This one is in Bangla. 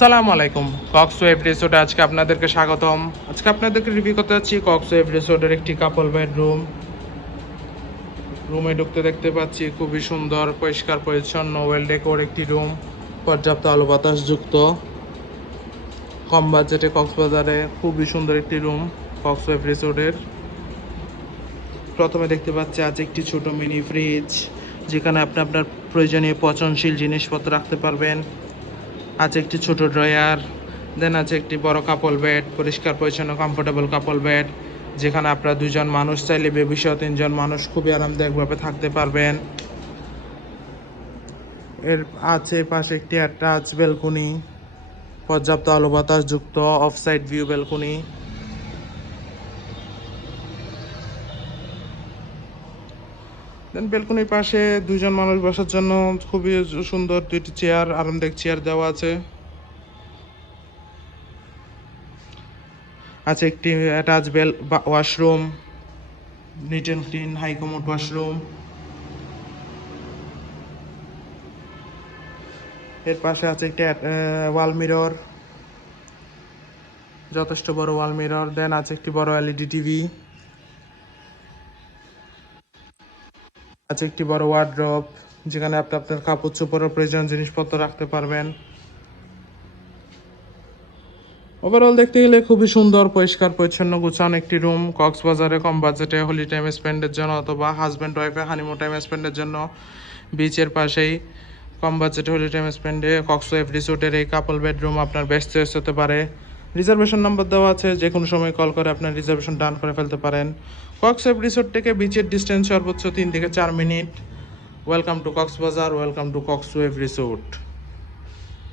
আসসালামু আলাইকুম। কক্স ওয়েব রিসোর্টে আজকে আপনাদেরকে স্বাগতম। আজকে আপনাদেরকে রিভিউ করতে যাচ্ছি কক্স ওয়েব রিসোর্টের একটি কাপল বেডরুম রুমে ঢুকতে দেখতে পাচ্ছি খুবই সুন্দর, পরিষ্কার, পরিচ্ছন্ন ওয়েল ডেকোর একটি রুম পর্যাপ্ত আলো বাতাস যুক্ত কম বাজেটে কক্সবাজারে খুবই সুন্দর একটি রুম কক্স ওয়েব রিসোর্টের প্রথমে দেখতে পাচ্ছি আছে একটি ছোট মিনি ফ্রিজ যেখানে আপনি আপনার প্রয়োজনীয় পচনশীল জিনিসপত্র রাখতে পারবেন। আছে একটি ছোট ড্রয়ার, দেন আছে একটি বড় কাপল বেড পরিষ্কার, পরিচ্ছন্ন কমফোর্টেবল কাপল বেড যেখানে আপনার দুজন মানুষ চাইলে বেবি সহ তিনজন মানুষ খুবই আরামদায়কভাবে থাকতে পারবেন। এর আছে পাশে একটি অ্যাটাচ বেলকুনি পর্যাপ্ত আলো of side view balcony then বেলকনির পাশে দুজন মানুষ বসার জন্য খুবই সুন্দর দুইটি চেয়ার আরামদায়ক চেয়ার দেওয়া আছে। আছে একটি attach bell washroom neat and clean high commode washroom এর পাশে আছে একটি ওয়াল মিরর যথেষ্ট বড় ওয়াল মিরর দেন আছে একটি বড় এলইডি টিভি আছে একটি বড় ওয়ার্ড্রপ যেখানে আপনি আপনার কাপড় চোপড়ের প্রয়োজন জিনিসপত্র রাখতে পারবেন। ওভারঅল দেখতে গেলে খুবই সুন্দর, পরিষ্কার, পরিচ্ছন্ন, গুছানো একটি রুম কক্সবাজারে কম বাজেটে হোলি টাইম স্পেন্ডের জন্য অথবা হাজব্যান্ড ওয়াইফে হানিমুন টাইম স্পেন্ডের জন্য বিচের পাশেই কম বাজেটে হোলি টাইম স্পেন্ডে কক্স ওয়েভ রিসোর্টের এই কাপল বেডরুম আপনার বেস্ট হতে পারে। রিজার্ভেশন নাম্বার দেওয়া আছে, যে কোনো সময় কল করে আপনার রিজার্ভেশন ডান করে ফেলতে পারেন। কক্স ওয়েভ রিসোর্ট থেকে বিচের ডিস্টেন্স সর্বোচ্চ তিন থেকে চার minute. Welcome to Cox's Bazar, welcome to Cox Wave resort.